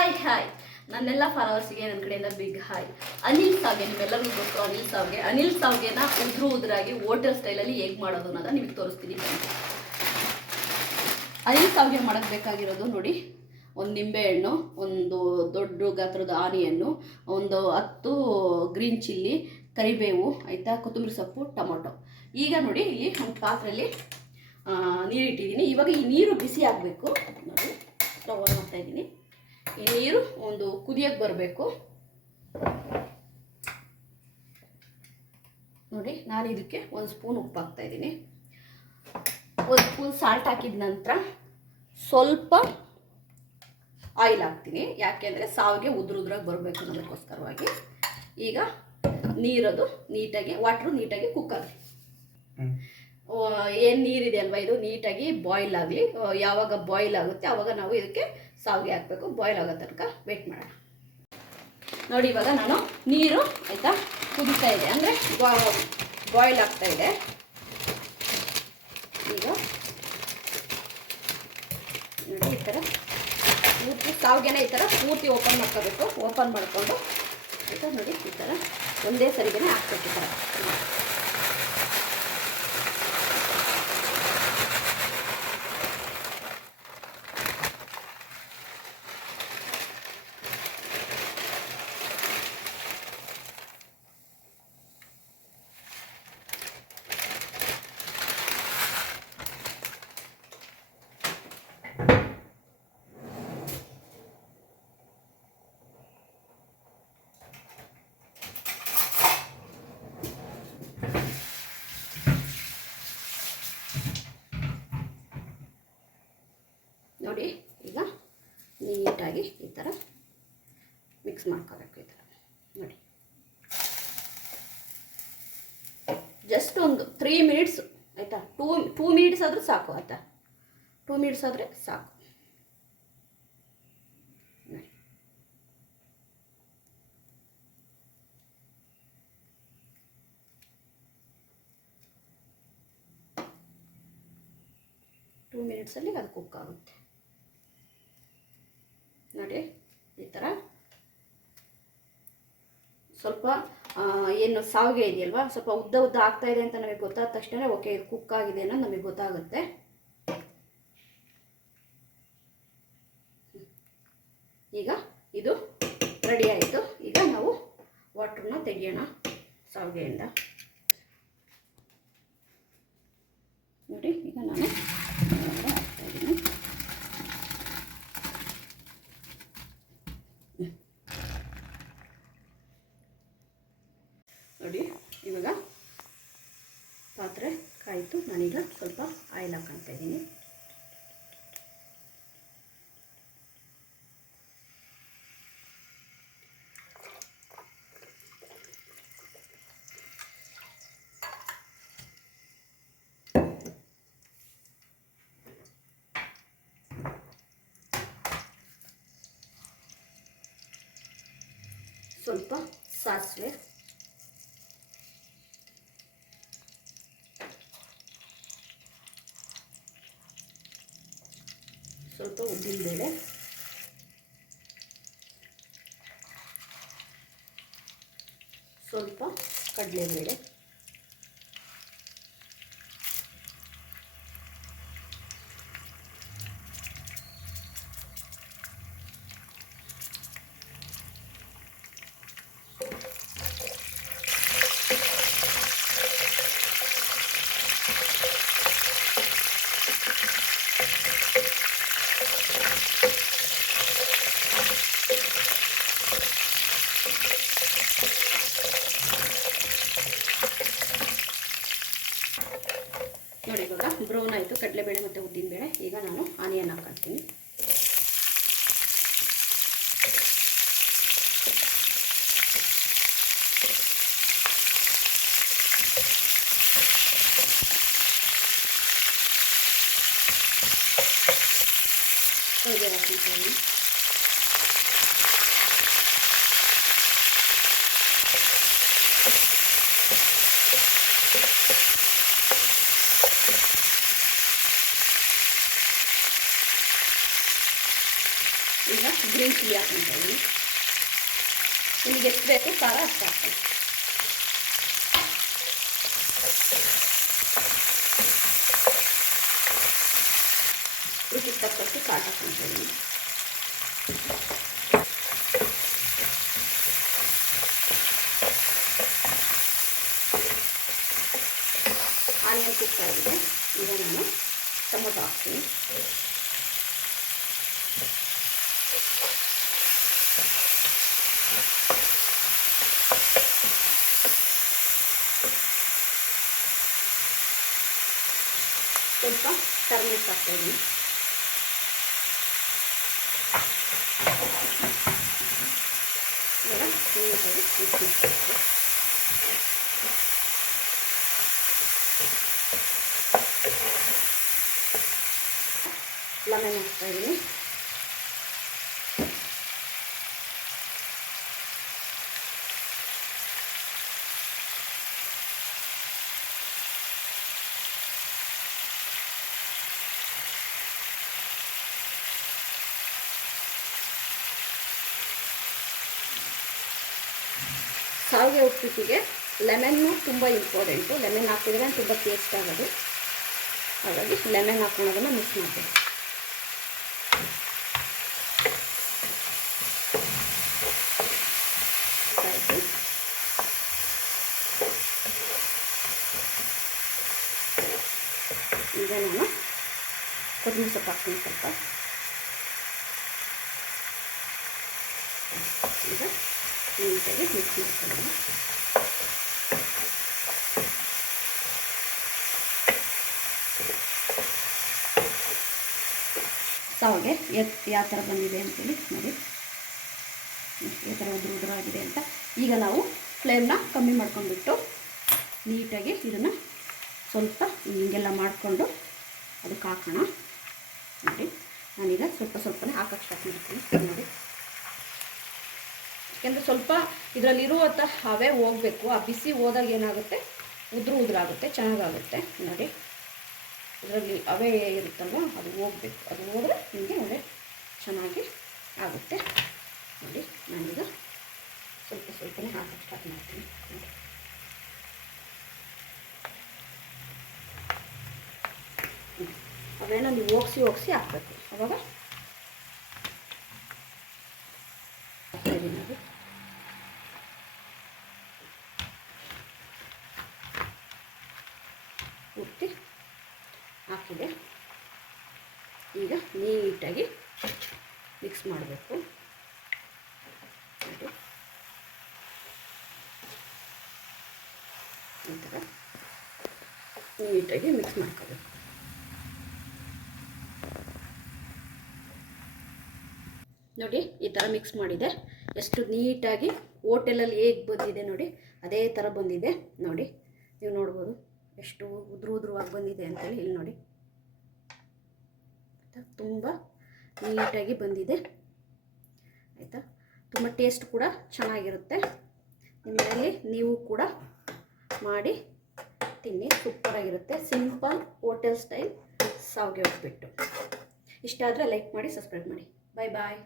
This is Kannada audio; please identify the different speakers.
Speaker 1: ಹಾಯ್ ಹಾಯ್ ನನ್ನೆಲ್ಲ ಫಾಲೋವರ್ಸ್ಗೆ ನನ್ನ ಕಡೆಯಿಂದ ಬಿಗ್ ಹಾಯ್ ಅನಿಲ್ ಸಾವ್ಗೆ, ನಿಮ್ಮೆಲ್ಲರಿಗೂ ಗೊತ್ತು ಅನಿಲ್ ಸಾವ್ಗೆ. ಅನಿಲ್ ಸಾವ್ಗೆನ ಉದುರು ಉದ್ರಾಗಿ ವೋಟರ್ ಸ್ಟೈಲಲ್ಲಿ ಹೇಗೆ ಮಾಡೋದು ಅನ್ನೋದನ್ನ ನಿಮಗೆ ತೋರಿಸ್ತೀನಿ. ಅನಿಲ್ ಸಾವ್ಗೆ ಮಾಡೋಕ್ಕೆ ಬೇಕಾಗಿರೋದು ನೋಡಿ, ಒಂದು ನಿಂಬೆಹಣ್ಣು ಒಂದು ದೊಡ್ಡ ಗಾತ್ರದ ಆನಿಯನ್ನು, ಒಂದು ಹತ್ತು ಗ್ರೀನ್ ಚಿಲ್ಲಿ ಕರಿಬೇವು, ಆಯಿತಾ? ಕೊತ್ತಂಬರಿ ಸೊಪ್ಪು, ಟೊಮೊಟೊ. ಈಗ ನೋಡಿ ಇಲ್ಲಿ ಒಂದು ಪಾತ್ರೆಯಲ್ಲಿ ನೀರಿಟ್ಟಿದ್ದೀನಿ ಇವಾಗ ಈ ನೀರು ಬಿಸಿ ಆಗಬೇಕು. ನೋಡಿ ಮಾಡ್ತಾ ಇದ್ದೀನಿ. ನೀರು ಒಂದು ಕುದಿಯಕ್ಕೆ ಬರಬೇಕು. ನೋಡಿ, ನಾನು ಇದಕ್ಕೆ ಒಂದು ಸ್ಪೂನ್ ಉಪ್ಪು ಹಾಕ್ತಾ ಇದ್ದೀನಿ. ಒಂದು ಸ್ಪೂನ್ ಸಾಲ್ಟ್ ಹಾಕಿದ ನಂತರ ಸ್ವಲ್ಪ ಆಯಿಲ್ ಹಾಕ್ತೀನಿ. ಯಾಕೆಂದರೆ ಸಾವಿಗೆ ಉದ್ರುದ್ರಾಗಿ ಬರಬೇಕು ಅನ್ನೋದಕ್ಕೋಸ್ಕರವಾಗಿ. ಈಗ ನೀರದು ನೀಟಾಗಿ ವಾಟ್ರು ನೀಟಾಗಿ ಕುಕ್ಕರ್ ಏನು ನೀರಿದೆ ಅಲ್ವಾ ಇದು? ನೀಟಾಗಿ ಬಾಯ್ಲ್ ಆಗಲಿ. ಯಾವಾಗ ಬಾಯ್ಲ್ ಆಗುತ್ತೆ ಆವಾಗ ನಾವು ಇದಕ್ಕೆ ಸಾವಿಗೆ ಹಾಕಬೇಕು. ಬಾಯ್ಲ್ ಆಗೋ ತನಕ ವೇಟ್ ಮಾಡೋಣ. ನೋಡಿ, ಇವಾಗ ನಾನು ನೀರು ಆಯಿತಾ ಕುದೀತಾ ಇದೆ. ಅಂದರೆ ಬಾಯ್ಲ್ ಆಗ್ತಾ ಇದೆ. ಈಗ ನೋಡಿ, ಈ ಥರ ಪೂರ್ತಿ ಸಾವಿಗೆನ ಈ ಥರ ಪೂರ್ತಿ ಓಪನ್ ಮಾಡ್ಕೋಬೇಕು. ಓಪನ್ ಮಾಡಿಕೊಂಡು, ಆಯಿತಾ ನೋಡಿ, ಈ ಥರ ಒಂದೇ ಸರಿಗೆನೆ ಹಾಕ್ಬೇಕು ಈ ಥರ ನೋಡಿ, ಈಗ ನೀಟಾಗಿ ಈ ಥರ ಮಿಕ್ಸ್ ಮಾಡ್ಕೋಬೇಕು ಈ ಥರ ನೋಡಿ. ಜಸ್ಟ್ ಒಂದು ತ್ರೀ ಮಿನಿಟ್ಸ್ ಆಯಿತಾ? ಟೂ ಟೂ ಮಿನಿಟ್ಸ್ ಆದರೂ ಸಾಕು, ಆಯಿತಾ? ಟೂ ಮಿನಿಟ್ಸ್ ಆದರೆ ಸಾಕು. ನೋಡಿ. ಟೂ ಮಿನಿಟ್ಸಲ್ಲಿ ಅದು ಕುಕ್ ಆಗುತ್ತೆ. ನೋಡಿ ಈ ಥರ ಸ್ವಲ್ಪ ಏನು ಸಾವಿಗೆ ಇದೆಯಲ್ವಾ? ಸ್ವಲ್ಪ ಉದ್ದ ಉದ್ದ ಆಗ್ತಾ ಇದೆ ಅಂತ ನಮಗೆ ಗೊತ್ತಾದ ತಕ್ಷಣ ಓಕೆ ಇದು ಕುಕ್ ಆಗಿದೆ ಅನ್ನೋದು ನಮಗೆ ಗೊತ್ತಾಗುತ್ತೆ. ಈಗ ಇದು ರೆಡಿ ಆಯಿತು. ಈಗ ನಾವು ವಾಟ್ರನ್ನ ತೆಗೆಯೋಣ ಸಾವಿಗೆಯಿಂದ ನೋಡಿ ಈಗ ನಾನು ಒಳಗಡೆ ಹಾಕ್ತಾ ಇದ್ದೀನಿ ನೋಡಿ ಇವಾಗ ಕಾಯಿತು ನಾನೀಗ ಸ್ವಲ್ಪ ಆಯಿಲ್ ಹಾಕೊಂತ ಇದ್ದೀನಿ. ಸ್ವಲ್ಪ ಸಾಸಿವೆ ಸ್ವಲ್ಪ ಉದ್ದಿನಬೇಳೆ. ಸ್ವಲ್ಪ ಕಡಲೆಬೇಳೆ ನೋಡಿ ಇವಾಗ ಬ್ರೌನ್ ಆಯಿತು ಕಡಲೆಬೇಳೆ ಮತ್ತು ಉದ್ದಿನಬೇಳೆ. ಈಗ ನಾನು ಆನಿಯನ್ ಹಾಕ್ಕೊಳ್ತೀನಿ. ಹಾಗೆ ಹಾಕ್ತೀನಿ ಹುಳಿ ಹಾಕ್ಕೊಳ್ತಾ ಇದ್ದೀನಿ ನಿಮಗೆ ಎಷ್ಟು ಬೇಕು ಖಾರ ಅಷ್ಟು ಹಾಕ್ತೀನಿ. ರುಚಿಗೆ ತಕ್ಕಷ್ಟು ಕಾಳು ಹಾಕ್ಕೊಳ್ತಾ ಇದ್ದೀನಿ ಆನಿಯನ್ ಆಗಿದೆ ಈಗ ನಾನು ಟೊಮೊಟೊ ಹಾಕ್ತೀನಿ. ಸ್ವಲ್ಪ ಟರ್ಮೆರಿಕ್ ಹಾಕ್ತಾ ಇದ್ದೀನಿ ಇವಾಗ ನೀಟಾಗಿ ಮಿಕ್ಸ್ ಮಾಡ್ಕೊಳ್ತೀನಿ ಲೆಮನ್ ಹಾಕ್ತಾ ಇದ್ದೀನಿ ಸಾವಿಗೆ ಉಪ್ಪಿಟ್ಟಿಗೆ ಲೆಮನ್ನು ತುಂಬ ಇಂಪಾರ್ಟೆಂಟು ಲೆಮನ್ ಹಾಕಿದ್ರೆ ತುಂಬ ಟೇಸ್ಟ್ ಆಗೋದು. ಹಾಗಾಗಿ ಲೆಮನ್ ಹಾಕ್ಕೊಳೋದನ್ನು ಮಿಕ್ಸ್ ಮಾಡ್ತೀನಿ. ಈಗ ನಾನು ಕೊತ್ತಂಬರಿ ಸೊಪ್ಪು ಹಾಕ್ತೀನಿ ಸ್ವಲ್ಪ. ಈಗ ನೀಟಾಗಿ ಮಿಕ್ಸ್ ಮಾಡ್ಕೊಳ್ಳೋಣ ಎತ್ ಯಾವ ಥರ ಬಂದಿದೆ ಅಂತೇಳಿ ನೋಡಿ. ಯಾವ ಥರ ಉದುರು ಉದುರಾಗಿದೆ ಅಂತ. ಈಗ ನಾವು ಫ್ಲೇಮ್ನ ಕಮ್ಮಿ ಮಾಡ್ಕೊಂಡ್ಬಿಟ್ಟು ನೀಟಾಗಿ ಇದನ್ನು ಸ್ವಲ್ಪ ಹಿಂಗೆಲ್ಲ ಮಾಡಿಕೊಂಡು ಅದಕ್ಕೆ ಹಾಕೋಣ. ನೋಡಿ, ನಾನೀಗ ಸ್ವಲ್ಪ ಸ್ವಲ್ಪನೇ ಹಾಕಕ್ಕೆ ಸ್ಟಾರ್ಟ್ ಮಾಡ್ತೀನಿ. ನೋಡಿ. ಯಾಕೆಂದರೆ ಸ್ವಲ್ಪ ಇದರಲ್ಲಿರುವಂಥ ಹವೆ ಹೋಗಬೇಕು. ಆ ಬಿಸಿ ಹೋದಾಗ ಏನಾಗುತ್ತೆ? ಉದುರು ಉದುರಾಗುತ್ತೆ, ಚೆನ್ನಾಗಾಗುತ್ತೆ. ನೋಡಿ. ಇದರಲ್ಲಿ ಹವೆ ಇರುತ್ತಲ್ಲ ಅದು ಹೋಗಬೇಕು. ಅದು ಹೋದರೆ ನಿಮಗೆ ಒಳ್ಳೆ ಚೆನ್ನಾಗಿ ಆಗುತ್ತೆ. ನೋಡಿ, ನಾನೀಗ ಸ್ವಲ್ಪ ಸ್ವಲ್ಪನೇ ಹಾಕಕ್ಕೆ ಸ್ಟಾರ್ಟ್ ಮಾಡ್ತೀನಿ. ನೋಡಿ. ಅವೇನ ನೀವು ಹೋಗಿಸಿ ಹೋಗಿಸಿ ಹಾಕಬೇಕು. ಅವಾಗ ಹಾಕ್ತಾ ಇದೀನಿ ನೋಡಿ ಪೂರ್ತಿ ಹಾಕಿದೆ. ಈಗ ನೀಟಾಗಿ ಮಿಕ್ಸ್ ಮಾಡಬೇಕು. ಈ ನೀಟಾಗಿ ಮಿಕ್ಸ್ ಮಾಡ್ಕೋಬೇಕು. ನೋಡಿ, ಈ ಥರ ಮಿಕ್ಸ್ ಮಾಡಿದೆ. ಎಷ್ಟು ನೀಟಾಗಿ ಹೋಟೆಲಲ್ಲಿ ಹೇಗೆ ಬಂದಿದೆ ನೋಡಿ, ಅದೇ ಥರ ಬಂದಿದೆ. ನೋಡಿ, ನೀವು ನೋಡ್ಬೋದು. ಎಷ್ಟು ಉದುರು ಉದುರುವಾಗಿ ಬಂದಿದೆ ಅಂತೇಳಿ ಇಲ್ಲಿ ನೋಡಿ. ಆಯಿತಾ? ತುಂಬ ನೀಟಾಗಿ ಬಂದಿದೆ. ಆಯಿತಾ? ತುಂಬ ಟೇಸ್ಟ್ ಕೂಡ ಚೆನ್ನಾಗಿರುತ್ತೆ. ನಿಮ್ಮಲ್ಲಿ ನೀವು ಕೂಡ ಮಾಡಿ ತಿನ್ನಿ, ಸೂಪರಾಗಿರುತ್ತೆ. ಸಿಂಪಲ್ ಹೋಟೆಲ್ ಸ್ಟೈಲ್, ಸಾವಿಗೆ ಉಪ್ಪಿಟ್ಟು. ಇಷ್ಟ ಆದರೆ ಲೈಕ್ ಮಾಡಿ, ಸಬ್ಸ್ಕ್ರೈಬ್ ಮಾಡಿ. ಬಾಯ್ ಬಾಯ್